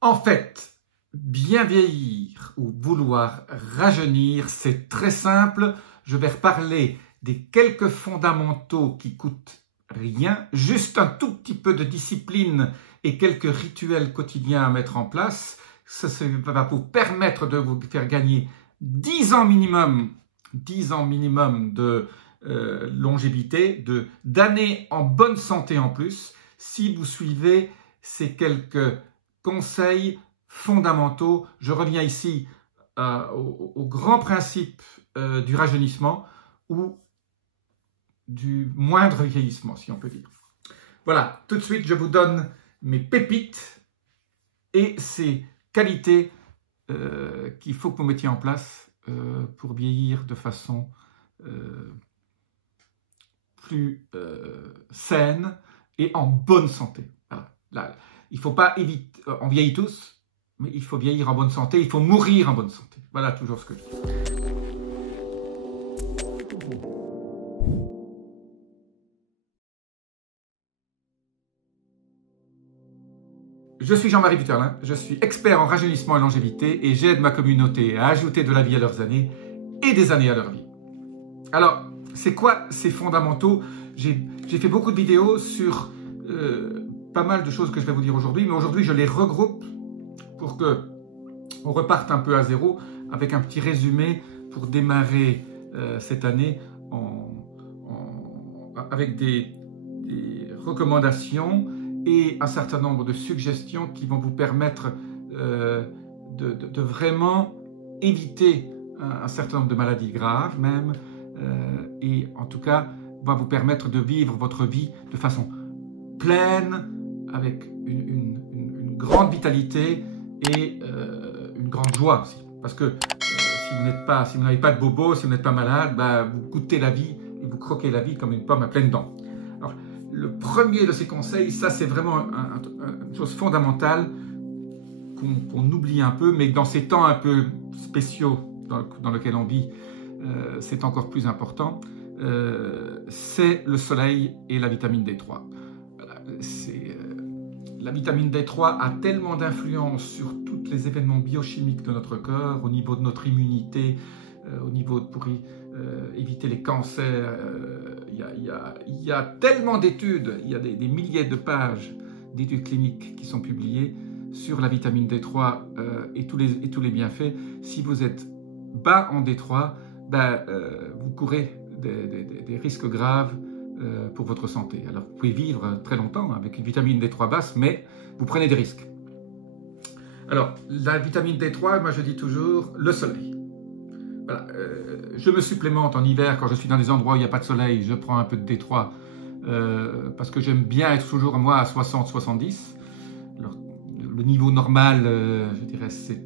En fait, bien vieillir ou vouloir rajeunir, c'est très simple. Je vais reparler des quelques fondamentaux qui coûtent rien, juste un tout petit peu de discipline et quelques rituels quotidiens à mettre en place. Ça va vous permettre de vous faire gagner 10 ans minimum de longévité, d'années en bonne santé en plus, si vous suivez ces quelques conseils fondamentaux. Je reviens ici au grand principe du rajeunissement ou du moindre vieillissement, si on peut dire. Voilà, tout de suite, je vous donne mes pépites et ces qualités qu'il faut que vous mettiez en place pour vieillir de façon plus saine et en bonne santé. Voilà. Là, il ne faut pas éviter, on vieillit tous, mais il faut vieillir en bonne santé, il faut mourir en bonne santé. Voilà toujours ce que je dis. Je suis Jean-Marie Buterlin, je suis expert en rajeunissement et longévité et j'aide ma communauté à ajouter de la vie à leurs années et des années à leur vie. Alors, c'est quoi ces fondamentaux? J'ai fait beaucoup de vidéos sur pas mal de choses que je vais vous dire aujourd'hui, mais aujourd'hui je les regroupe pour qu'on reparte un peu à zéro avec un petit résumé pour démarrer cette année avec des recommandations et un certain nombre de suggestions qui vont vous permettre de vraiment éviter un certain nombre de maladies graves même, et en tout cas va vous permettre de vivre votre vie de façon pleine, avec une grande vitalité et une grande joie aussi. Parce que si vous n'avez pas de bobo, si vous n'êtes pas malade, bah, vous goûtez la vie et vous croquez la vie comme une pomme à pleines dents. Alors, le premier de ces conseils, ça c'est vraiment une chose fondamentale qu'on oublie un peu, mais dans ces temps un peu spéciaux dans lesquels on vit, c'est encore plus important, c'est le soleil et la vitamine D3. Voilà, la vitamine D3 a tellement d'influence sur tous les événements biochimiques de notre corps, au niveau de notre immunité, pour éviter les cancers. Il y a tellement d'études, il y a des milliers de pages d'études cliniques qui sont publiées sur la vitamine D3 et tous les bienfaits. Si vous êtes bas en D3, ben, vous courez des risques graves pour votre santé. Alors vous pouvez vivre très longtemps avec une vitamine D3 basse, mais vous prenez des risques. Alors la vitamine D3, moi je dis toujours le soleil. Voilà, je me supplémente en hiver quand je suis dans des endroits où il n'y a pas de soleil, je prends un peu de D3 parce que j'aime bien être toujours moi à 60-70. Le niveau normal, je dirais, c'est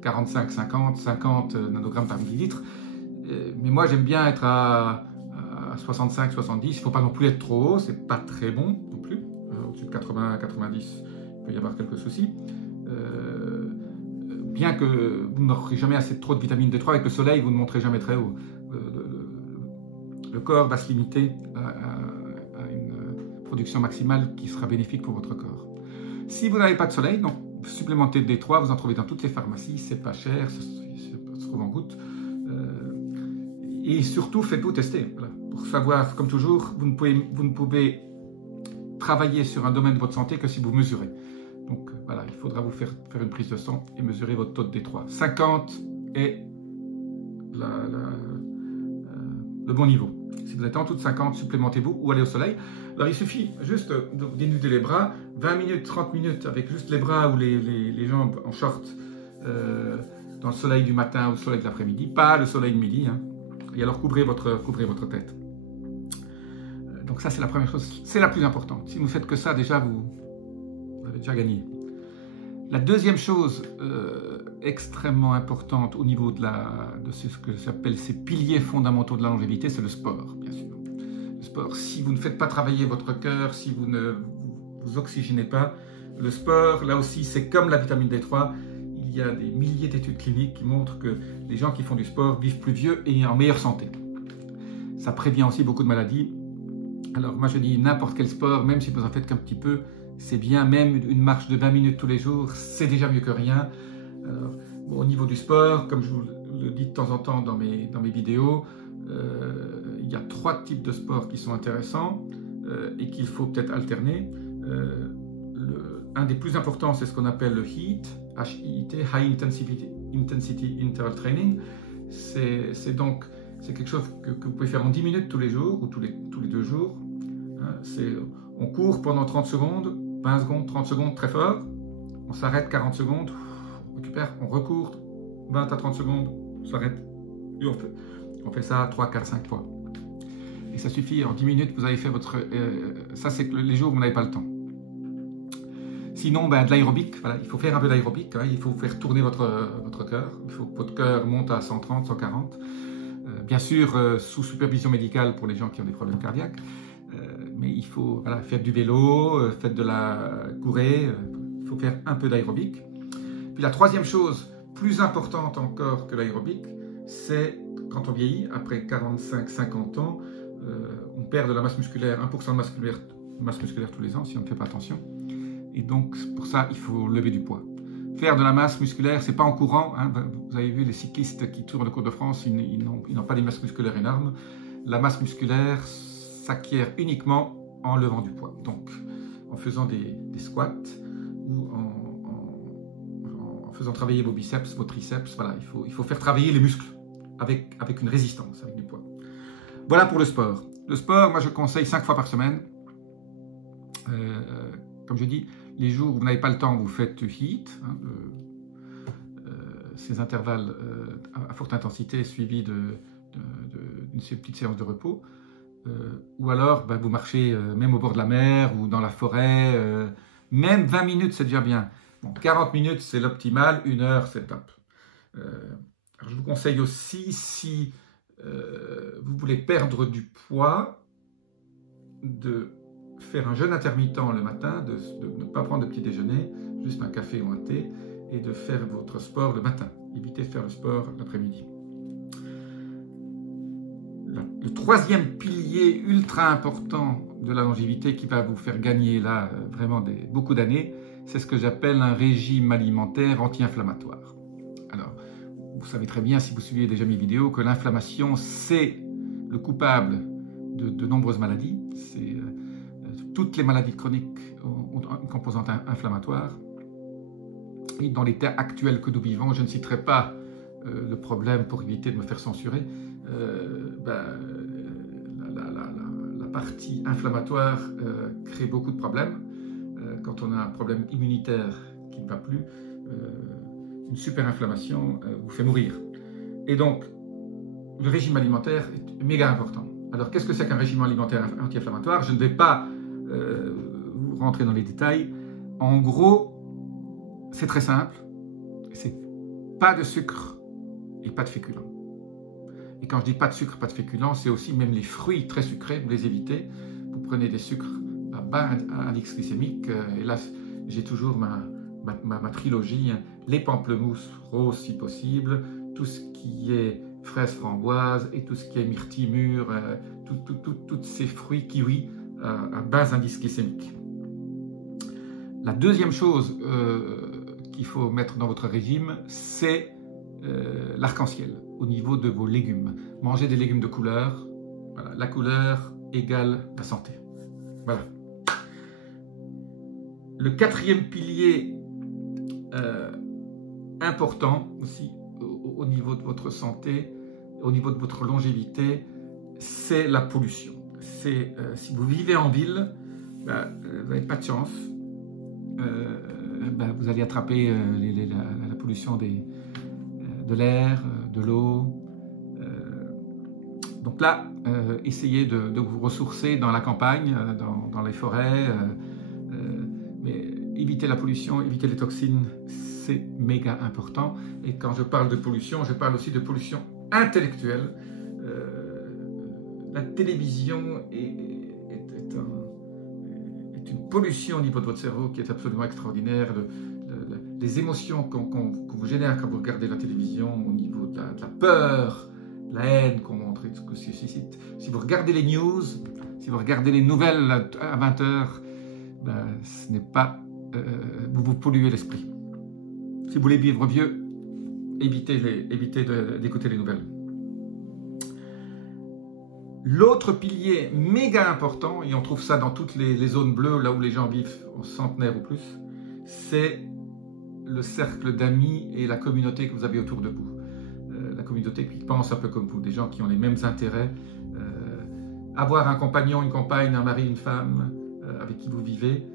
45-50, 50 nanogrammes par millilitre. Mais moi, j'aime bien être à 65-70. Il ne faut pas non plus être trop haut, c'est pas très bon non plus. Au-dessus de 80-90, il peut y avoir quelques soucis. Bien que vous n'aurez jamais assez trop de vitamine D3, avec le soleil, vous ne monterez jamais très haut. Le corps va se limiter à une production maximale qui sera bénéfique pour votre corps. Si vous n'avez pas de soleil, donc supplémentez de D3, vous en trouvez dans toutes les pharmacies, c'est pas cher, ça se trouve en gouttes. Et surtout, faites-vous tester. Voilà. Pour savoir, comme toujours, vous ne pouvez travailler sur un domaine de votre santé que si vous mesurez. Donc voilà, il faudra vous faire une prise de sang et mesurer votre taux de D3. 50 est le bon niveau. Si vous êtes en dessous de 50, supplémentez-vous ou allez au soleil. Alors il suffit juste de dénuder les bras, 20 minutes, 30 minutes avec juste les bras ou les jambes en short dans le soleil du matin ou le soleil de l'après-midi, pas le soleil de midi. Hein. Et alors couvrez votre tête. Donc ça c'est la première chose, c'est la plus importante. Si vous ne faites que ça, déjà vous avez déjà gagné. La deuxième chose extrêmement importante au niveau de ce que j'appelle ces piliers fondamentaux de la longévité, c'est le sport, bien sûr. Le sport, si vous ne faites pas travailler votre cœur, si vous ne vous oxygénez pas, le sport, là aussi, c'est comme la vitamine D3. Il y a des milliers d'études cliniques qui montrent que les gens qui font du sport vivent plus vieux et en meilleure santé. Ça prévient aussi beaucoup de maladies. Alors moi je dis n'importe quel sport, même si vous en faites qu'un petit peu, c'est bien, même une marche de 20 minutes tous les jours, c'est déjà mieux que rien. Bon, au niveau du sport, comme je vous le dis de temps en temps dans mes vidéos, il y a 3 types de sports qui sont intéressants et qu'il faut peut-être alterner. Un des plus importants, c'est ce qu'on appelle le HIIT, H-I-I-T, High Intensity Interval Training. C'est quelque chose que vous pouvez faire en 10 minutes tous les jours ou tous les 2 jours. On court pendant 30 secondes, 20 secondes, 30 secondes très fort. On s'arrête 40 secondes, on récupère, on recourt 20 à 30 secondes, on s'arrête. Et on fait ça 3, 4, 5 fois. Et ça suffit, en 10 minutes, vous avez fait votre... ça, c'est les jours où vous n'avez pas le temps. Sinon, de l'aérobic, voilà, il faut faire un peu d'aérobic, hein, il faut faire tourner votre cœur. Il faut que votre cœur monte à 130, 140. Bien sûr, sous supervision médicale pour les gens qui ont des problèmes cardiaques. Mais il faut faire du vélo, faire de la courée, il faut faire un peu d'aérobic. Puis la troisième chose, plus importante encore que l'aérobic, c'est quand on vieillit, après 45-50 ans, on perd de la masse musculaire, 1% de masse musculaire tous les ans si on ne fait pas attention. Et donc pour ça, il faut lever du poids. Faire de la masse musculaire, c'est pas en courant. Hein. Vous avez vu les cyclistes qui tournent le Tour de France, ils n'ont pas des masses musculaires énormes. La masse musculaire s'acquiert uniquement en levant du poids. Donc en faisant des squats ou en faisant travailler vos biceps, vos triceps. Voilà, il faut faire travailler les muscles avec une résistance, avec du poids. Voilà pour le sport. Le sport, moi je conseille 5 fois par semaine. Comme je dis, les jours où vous n'avez pas le temps, vous faites du HIIT, hein, ces intervalles à forte intensité suivis d'une petite séance de repos. Ou alors, vous marchez même au bord de la mer ou dans la forêt. Même 20 minutes, c'est déjà bien. Bon, 40 minutes, c'est l'optimal. 1 heure, c'est top. Alors, je vous conseille aussi, si vous voulez perdre du poids, de faire un jeûne intermittent le matin, de ne pas prendre de petit déjeuner, juste un café ou un thé, et de faire votre sport le matin. Évitez de faire le sport l'après-midi. Le troisième pilier ultra important de la longévité qui va vous faire gagner là vraiment beaucoup d'années, c'est ce que j'appelle un régime alimentaire anti-inflammatoire. Alors, vous savez très bien, si vous suivez déjà mes vidéos, que l'inflammation, c'est le coupable de nombreuses maladies. Toutes les maladies chroniques ont une composante inflammatoire. Et dans l'état actuel que nous vivons, je ne citerai pas le problème pour éviter de me faire censurer. La partie inflammatoire crée beaucoup de problèmes. Quand on a un problème immunitaire qui ne va plus, une superinflammation vous fait mourir. Et donc, le régime alimentaire est méga important. Alors, qu'est-ce que c'est qu'un régime alimentaire anti-inflammatoire? Je ne vais pas vous rentrer dans les détails. En gros, c'est très simple. C'est pas de sucre et pas de féculents. Et quand je dis pas de sucre, pas de féculents, c'est aussi même les fruits très sucrés, vous les évitez. Vous prenez des sucres à bas index glycémique. Et là, j'ai toujours ma trilogie, hein, les pamplemousses roses si possible, tout ce qui est fraises framboises et tout ce qui est myrtille mûre, tous ces fruits kiwis à bas indice glycémique. La deuxième chose qu'il faut mettre dans votre régime, c'est l'arc-en-ciel au niveau de vos légumes. Mangez des légumes de couleur. Voilà, la couleur égale la santé. Voilà. Le quatrième pilier important aussi au niveau de votre santé, au niveau de votre longévité, c'est la pollution. Si vous vivez en ville, vous n'avez pas de chance. Vous allez attraper la pollution de l'air, de l'eau. Donc là, essayez de vous ressourcer dans la campagne, dans les forêts. Mais éviter la pollution, éviter les toxines, c'est méga important. Et quand je parle de pollution, je parle aussi de pollution intellectuelle. La télévision est une pollution au niveau de votre cerveau qui est absolument extraordinaire. Les émotions qu'on vous génère quand vous regardez la télévision, au niveau de la peur, la haine qu'on montre, ce que suscite. Si vous regardez les news, si vous regardez les nouvelles à 20 h, ben, ce n'est pas... vous vous polluez l'esprit. Si vous voulez vivre vieux, évitez d'écouter les nouvelles. L'autre pilier méga important, et on trouve ça dans toutes les zones bleues, là où les gens vivent en centenaire ou plus, c'est le cercle d'amis et la communauté que vous avez autour de vous. La communauté qui pense un peu comme vous, des gens qui ont les mêmes intérêts. Avoir un compagnon, une compagne, un mari, une femme avec qui vous vivez,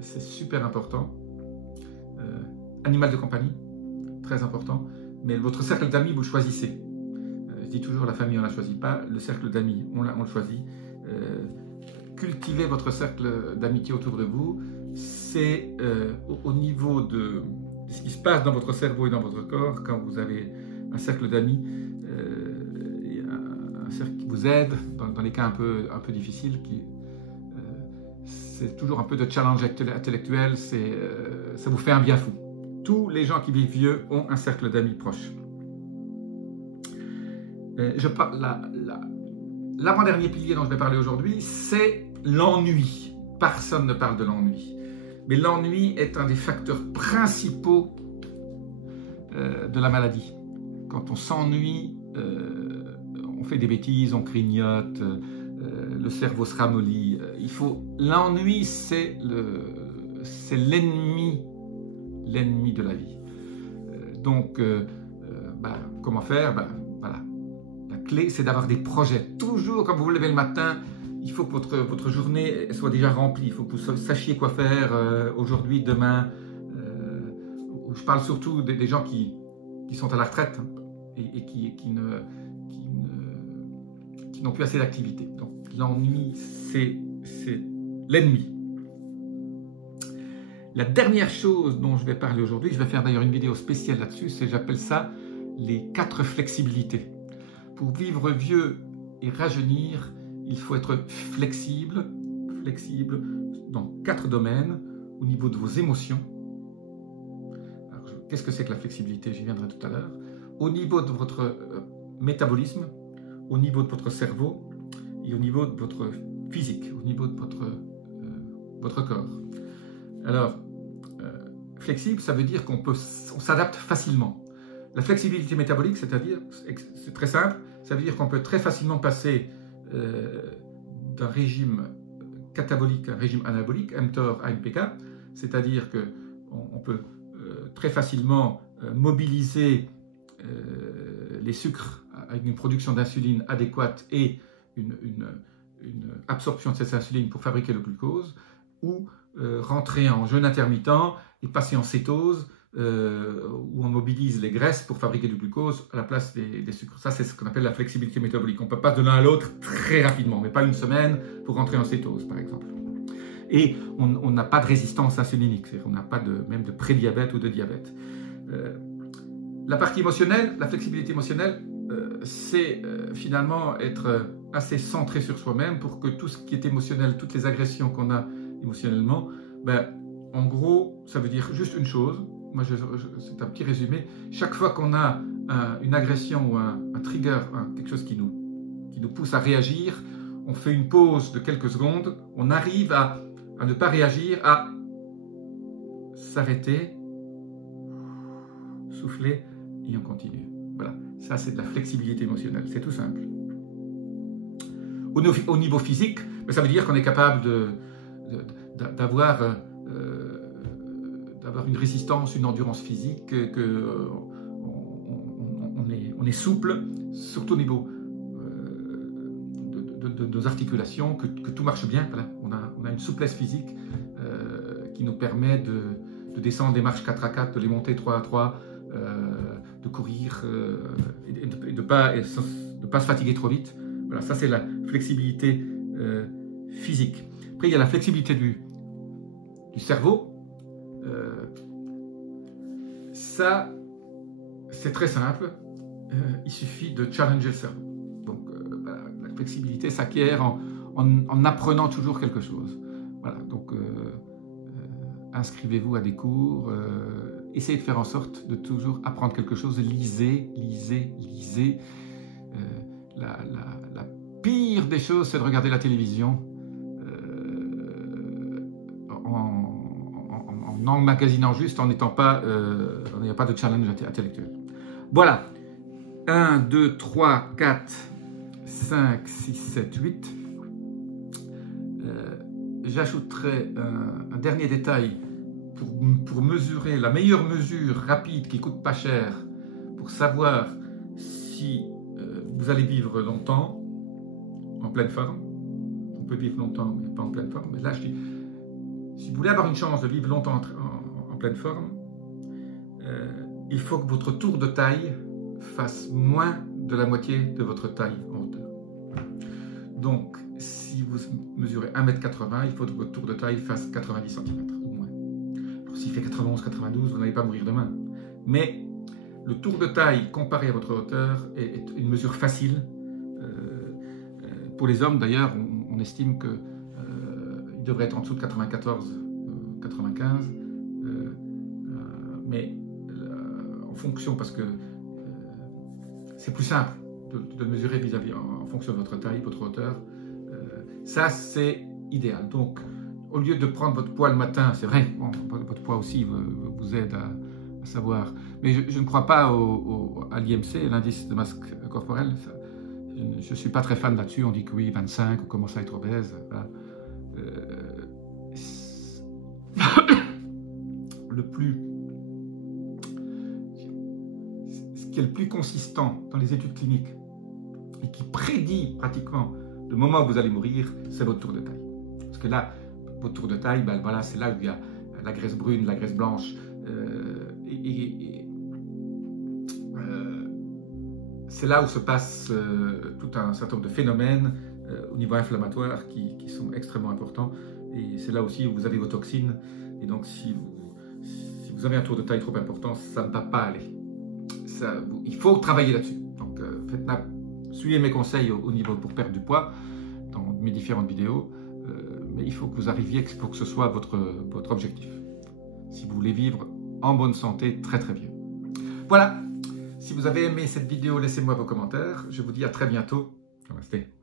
c'est super important. Animal de compagnie, très important. Mais votre cercle d'amis, vous le choisissez. Je dis toujours, la famille, on ne la choisit pas. Le cercle d'amis, on le choisit. Cultivez votre cercle d'amitié autour de vous. C'est au niveau de ce qui se passe dans votre cerveau et dans votre corps, quand vous avez un cercle d'amis, un cercle qui vous aide dans les cas un peu difficiles, c'est toujours un peu de challenge intellectuel, ça vous fait un bien fou. Tous les gens qui vivent vieux ont un cercle d'amis proche. L'avant-dernier pilier dont je vais parler aujourd'hui, c'est l'ennui. Personne ne parle de l'ennui. Mais l'ennui est un des facteurs principaux de la maladie. Quand on s'ennuie, on fait des bêtises, on grignote, le cerveau se ramollit. L'ennui, c'est l'ennemi de la vie. Donc, comment faire? Voilà. La clé, c'est d'avoir des projets. Toujours, quand vous vous levez le matin, il faut que votre journée soit déjà remplie. Il faut que vous sachiez quoi faire aujourd'hui, demain. Je parle surtout des gens qui sont à la retraite, hein, et qui n'ont plus assez d'activité. Donc l'ennui, c'est l'ennemi. La dernière chose dont je vais parler aujourd'hui, je vais faire d'ailleurs une vidéo spéciale là-dessus, j'appelle ça les 4 flexibilités. Pour vivre vieux et rajeunir, il faut être flexible dans 4 domaines, au niveau de vos émotions. Qu'est-ce que c'est que la flexibilité? J'y viendrai tout à l'heure. Au niveau de votre métabolisme, au niveau de votre cerveau et au niveau de votre physique, au niveau de votre corps. Alors, flexible, ça veut dire qu'on s'adapte facilement. La flexibilité métabolique, c'est très simple, ça veut dire qu'on peut très facilement passer d'un régime catabolique à un régime anabolique, mTOR à MPK, c'est-à-dire qu'on peut très facilement mobiliser les sucres avec une production d'insuline adéquate et une absorption de cette insuline pour fabriquer le glucose, ou rentrer en jeûne intermittent et passer en cétose, où on mobilise les graisses pour fabriquer du glucose à la place des sucres. Ça, c'est ce qu'on appelle la flexibilité métabolique. On peut passer de l'un à l'autre très rapidement, mais pas une semaine pour rentrer en cétose, par exemple. Et on n'a pas de résistance insulinique, c'est-à-dire on n'a pas même de prédiabète ou de diabète. La partie émotionnelle, la flexibilité émotionnelle, c'est finalement être assez centré sur soi-même pour que tout ce qui est émotionnel, toutes les agressions qu'on a émotionnellement, en gros, ça veut dire juste une chose. Moi, c'est un petit résumé. Chaque fois qu'on a une agression ou un trigger, quelque chose qui nous pousse à réagir, on fait une pause de quelques secondes, on arrive à ne pas réagir, à s'arrêter, souffler et on continue. Voilà, ça c'est de la flexibilité émotionnelle, c'est tout simple. Au niveau physique, ça veut dire qu'on est capable d'avoir une résistance, une endurance physique, on est souple, surtout au niveau de nos articulations, que tout marche bien. Voilà. On a une souplesse physique qui nous permet de descendre des marches 4 à 4, de les monter 3 à 3, de courir et de ne pas se fatiguer trop vite. Voilà, ça c'est la flexibilité physique. Après, il y a la flexibilité du cerveau. Ça, c'est très simple. Il suffit de challenger le cerveau. Donc, la flexibilité s'acquiert en apprenant toujours quelque chose. Voilà, donc inscrivez-vous à des cours, essayez de faire en sorte de toujours apprendre quelque chose, lisez. La pire des choses, c'est de regarder la télévision en emmagasinant juste, en n'ayant pas de challenge intellectuel. Voilà. 1, 2, 3, 4, 5, 6, 7, 8. J'ajouterai un dernier détail pour mesurer la meilleure mesure rapide qui coûte pas cher pour savoir si vous allez vivre longtemps en pleine forme. On peut vivre longtemps mais pas en pleine forme. Mais là je dis, si vous voulez avoir une chance de vivre longtemps en pleine forme, il faut que votre tour de taille fasse moins de la moitié de votre taille en hauteur. Donc, si vous mesurez 1,80 m, il faut que votre tour de taille fasse 90 cm ou moins. Alors, s'il fait 91, 92, vous n'allez pas mourir demain. Mais le tour de taille comparé à votre hauteur est une mesure facile. Pour les hommes, d'ailleurs, on estime qu'il devrait être en dessous de 94, 95. Mais en fonction, parce que c'est plus simple de mesurer vis-à-vis en fonction de votre taille, votre hauteur. Ça, c'est idéal. Donc, au lieu de prendre votre poids le matin, c'est vrai, bon, votre poids aussi vous aide à savoir. Mais je ne crois pas à l'IMC, l'indice de masse corporelle. Je ne suis pas très fan là-dessus. On dit que oui, 25, on commence à être obèse. Voilà. Ce qui est le plus consistant dans les études cliniques et qui prédit pratiquement le moment où vous allez mourir, c'est votre tour de taille. Parce que là, votre tour de taille, ben voilà, c'est là où il y a la graisse brune, la graisse blanche. C'est là où se passe tout un certain nombre de phénomènes au niveau inflammatoire qui sont extrêmement importants. Et c'est là aussi où vous avez vos toxines. Et donc, si vous avez un tour de taille trop important, ça ne va pas aller. Il faut travailler là-dessus. Donc, suivez mes conseils au niveau pour perdre du poids dans mes différentes vidéos. Mais il faut que vous arriviez pour que ce soit votre objectif. Si vous voulez vivre en bonne santé très très bien. Voilà. Si vous avez aimé cette vidéo, laissez-moi vos commentaires. Je vous dis à très bientôt. Namaste.